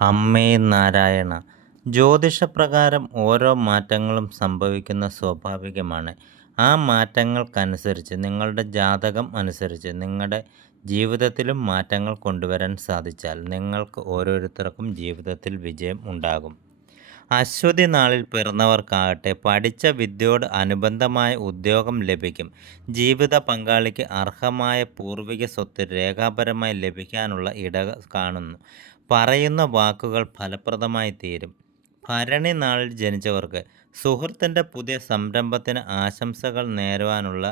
അമ്മേ നാരായണ. ജ്യോതിഷപ്രകാരം ഓരോ മാറ്റങ്ങളും സംഭവിക്കുന്ന സ്വാഭാവികമാണ്. ആ മാറ്റങ്ങൾക്കനുസരിച്ച് നിങ്ങളുടെ ജാതകം അനുസരിച്ച് നിങ്ങളുടെ ജീവിതത്തിലും മാറ്റങ്ങൾ കൊണ്ടുവരാൻ സാധിച്ചാൽ നിങ്ങൾക്ക് ഓരോരുത്തർക്കും ജീവിതത്തിൽ വിജയം ഉണ്ടാകും. അശ്വതി നാളിൽ പിറന്നവർക്കാകട്ടെ പഠിച്ച വിദ്യയോട് അനുബന്ധമായ ഉദ്യോഗം ലഭിക്കും. ജീവിത പങ്കാളിക്ക് അർഹമായ പൂർവിക സ്വത്ത് രേഖാപരമായി ലഭിക്കാനുള്ള ഇട കാണുന്നു. പറയുന്ന വാക്കുകൾ ഫലപ്രദമായി തീരും. ഭരണി നാളിൽ ജനിച്ചവർക്ക് സുഹൃത്തിന്റെ പുതിയ സംരംഭത്തിന് ആശംസകൾ നേരുവാനുള്ള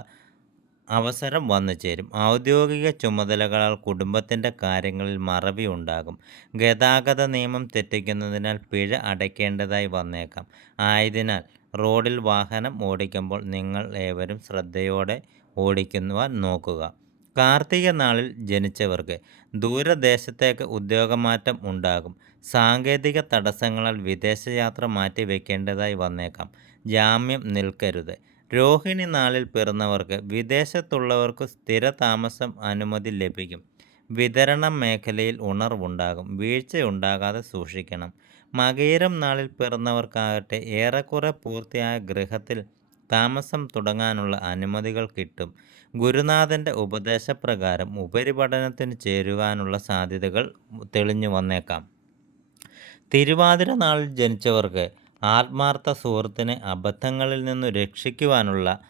അവസരം വന്നു ചേരും ഔദ്യോഗിക ചുമതലകളാൽ കുടുംബത്തിന്റെ കാര്യങ്ങളിൽ മറവി ഉണ്ടാകും. ഗതാഗത നിയമം തെറ്റിക്കുന്നതിനാൽ പിഴ അടയ്ക്കേണ്ടതായി വന്നേക്കാം. ആയതിനാൽ റോഡിൽ വാഹനം ഓടിക്കുമ്പോൾ നിങ്ങൾ ഏവരും ശ്രദ്ധയോടെ ഓടിക്കുവാൻ നോക്കുക. കാർത്തിക നാളിൽ ജനിച്ചവർക്ക് ദൂരദേശത്തേക്ക് ഉദ്യോഗമാറ്റം ഉണ്ടാകും. സാങ്കേതിക തടസ്സങ്ങളാൽ വിദേശയാത്ര മാറ്റിവെക്കേണ്ടതായി വന്നേക്കാം. ജാമ്യം നിൽക്കരുത്. രോഹിണി നാളിൽ പിറന്നവർക്ക് വിദേശത്തുള്ളവർക്ക് സ്ഥിര താമസം അനുമതി ലഭിക്കും. വിതരണ മേഖലയിൽ ഉണർവുണ്ടാകും. വീഴ്ചയുണ്ടാകാതെ സൂക്ഷിക്കണം. മകീരം നാളിൽ പിറന്നവർക്കാകട്ടെ ഏറെക്കുറെ പൂർത്തിയായ ഗൃഹത്തിൽ താമസം തുടങ്ങാനുള്ള അനുമതികൾ കിട്ടും. ഗുരുനാഥന്റെ ഉപദേശപ്രകാരം ഉപരിപഠനത്തിന് ചേരുവാനുള്ള സാധ്യതകൾ തെളിഞ്ഞു വന്നേക്കാം. തിരുവാതിര നാളിൽ ജനിച്ചവർക്ക് ആത്മാർത്ഥ സുഹൃത്തിനെ അബദ്ധങ്ങളിൽ നിന്നു രക്ഷിക്കുവാനുള്ള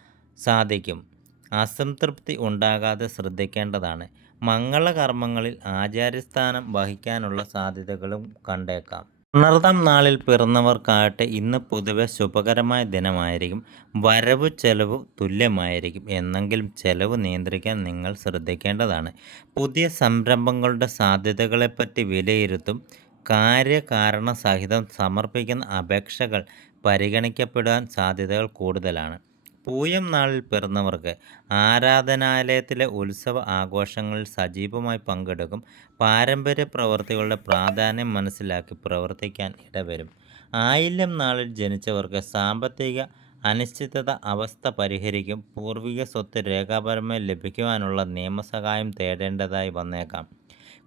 സാധിക്കും. അസംതൃപ്തി ഉണ്ടാകാതെ ശ്രദ്ധിക്കേണ്ടതാണ്. മംഗളകർമ്മങ്ങളിൽ ആചാര്യസ്ഥാനം വഹിക്കാനുള്ള സാധ്യതകളും കണ്ടേക്കാം. ഉണർതം നാളിൽ പിറന്നവർക്കാകട്ടെ ഇന്ന് പൊതുവെ ശുഭകരമായ ദിനമായിരിക്കും. വരവ് ചെലവ് തുല്യമായിരിക്കും. എന്നെങ്കിലും ചെലവ് നിയന്ത്രിക്കാൻ നിങ്ങൾ ശ്രദ്ധിക്കേണ്ടതാണ്. പുതിയ സംരംഭങ്ങളുടെ സാധ്യതകളെപ്പറ്റി വിലയിരുത്തും. കാര്യകാരണ സഹിതം സമർപ്പിക്കുന്ന അപേക്ഷകൾ പരിഗണിക്കപ്പെടാൻ സാധ്യതകൾ കൂടുതലാണ്. പൂയം നാളിൽ പിറന്നവർക്ക് ആരാധനാലയത്തിലെ ഉത്സവ ആഘോഷങ്ങളിൽ സജീവമായി പങ്കെടുക്കും. പാരമ്പര്യ പ്രവൃത്തികളുടെ പ്രാധാന്യം മനസ്സിലാക്കി പ്രവർത്തിക്കാൻ ഇടവരും. ആയില്യം നാളിൽ ജനിച്ചവർക്ക് സാമ്പത്തിക അനിശ്ചിതത അവസ്ഥ പരിഹരിക്കും. പൂർവിക സ്വത്ത് രേഖാപരമായി ലഭിക്കുവാനുള്ള നിയമസഹായം തേടേണ്ടതായി വന്നേക്കാം.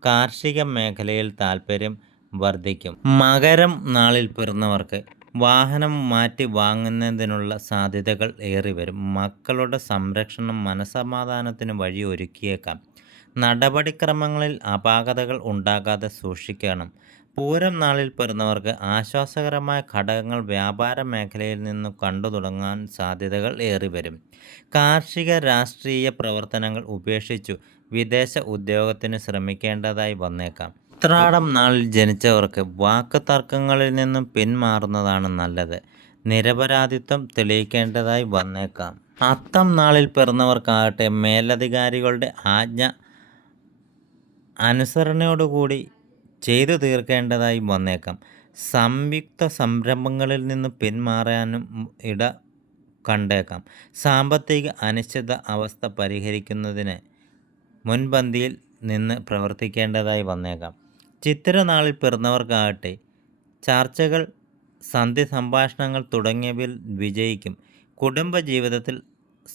കാർഷിക മേഖലയിൽ താൽപ്പര്യം വർദ്ധിക്കും. മകരം നാളിൽ പിറന്നവർക്ക് വാഹനം മാറ്റി വാങ്ങുന്നതിനുള്ള സാധ്യതകൾ ഏറി വരും മക്കളുടെ സംരക്ഷണം മനസമാധാനത്തിന് വഴി ഒരുക്കിയേക്കാം നടപടിക്രമങ്ങളിൽ അപാകതകൾ ഉണ്ടാകാതെ സൂക്ഷിക്കണം. പൂരം നാളിൽ പെരുന്നവർക്ക് ആശ്വാസകരമായ ഘടകങ്ങൾ വ്യാപാര മേഖലയിൽ നിന്ന് കണ്ടു തുടങ്ങാൻ സാധ്യതകൾ ഏറി വരും കാർഷിക രാഷ്ട്രീയ പ്രവർത്തനങ്ങൾ ഉപേക്ഷിച്ചു വിദേശ ഉദ്യോഗത്തിന് ശ്രമിക്കേണ്ടതായി വന്നേക്കാം. ഉത്രാടം നാളിൽ ജനിച്ചവർക്ക് വാക്ക് തർക്കങ്ങളിൽ നിന്നും പിന്മാറുന്നതാണ് നല്ലത്. നിരപരാധിത്വം തെളിയിക്കേണ്ടതായി വന്നേക്കാം. അത്തം നാളിൽ പിറന്നവർക്കാകട്ടെ മേലധികാരികളുടെ ആജ്ഞ അനുസരണയോടുകൂടി ചെയ്തു തീർക്കേണ്ടതായി വന്നേക്കാം. സംയുക്ത സംരംഭങ്ങളിൽ നിന്ന് പിന്മാറാനും ഇട കണ്ടേക്കാം. സാമ്പത്തിക അനിശ്ചിത അവസ്ഥ പരിഹരിക്കുന്നതിന് മുൻപന്തിയിൽ നിന്ന് പ്രവർത്തിക്കേണ്ടതായി വന്നേക്കാം. ചിത്തിരനാളിൽ പിറന്നവർക്കാകട്ടെ ചർച്ചകൾ സന്ധി സംഭാഷണങ്ങൾ തുടങ്ങിയവയിൽ വിജയിക്കും. കുടുംബജീവിതത്തിൽ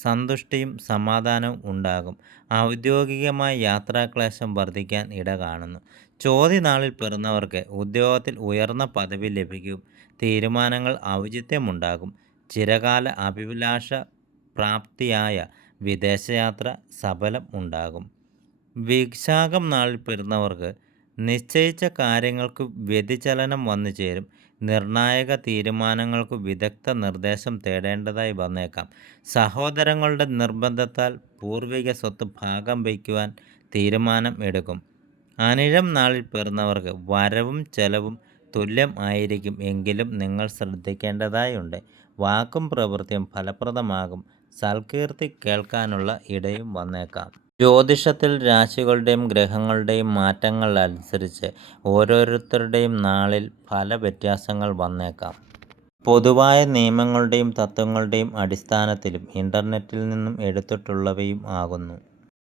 സന്തുഷ്ടിയും സമാധാനവും ഉണ്ടാകും. ഔദ്യോഗികമായ യാത്രാക്ലേശം വർദ്ധിക്കാൻ ഇട കാണുന്നു. ചോദ്യനാളിൽ പിറന്നവർക്ക് ഉദ്യോഗത്തിൽ ഉയർന്ന പദവി ലഭിക്കും. തീരുമാനങ്ങൾ ഔചിത്യമുണ്ടാകും. ചിരകാല അഭിലാഷ പ്രാപ്തിയായ വിദേശയാത്ര സഫലം ഉണ്ടാകും. വിശാഖം നാളിൽ പിറന്നവർക്ക് നിശ്ചയിച്ച കാര്യങ്ങൾക്ക് വ്യതിചലനം വന്നു ചേരും. നിർണായക തീരുമാനങ്ങൾക്ക് വിദഗ്ധ നിർദ്ദേശം തേടേണ്ടതായി വന്നേക്കാം. സഹോദരങ്ങളുടെ നിർബന്ധത്താൽ പൂർവിക സ്വത്ത് ഭാഗം വയ്ക്കുവാൻ തീരുമാനം എടുക്കും. അനിഴം നാളിൽ പിറന്നവർക്ക് വരവും ചെലവും തുല്യം ആയിരിക്കും എങ്കിലും നിങ്ങൾ ശ്രദ്ധിക്കേണ്ടതായുണ്ട്. വാക്കും പ്രവൃത്തിയും ഫലപ്രദമാകും. സൽകീർത്തി കേൾക്കാനുള്ള ഇടയും വന്നേക്കാം. ജ്യോതിഷത്തിൽ രാശികളുടെയും ഗ്രഹങ്ങളുടെയും മാറ്റങ്ങൾ അനുസരിച്ച് ഓരോരുത്തരുടെയും നാളിൽ പല വ്യത്യാസങ്ങൾ വന്നേക്കാം. പൊതുവായ നിയമങ്ങളുടെയും തത്വങ്ങളുടെയും അടിസ്ഥാനത്തിലും ഇന്റർനെറ്റിൽ നിന്നും എടുത്തിട്ടുള്ളവയും ആകുന്നു.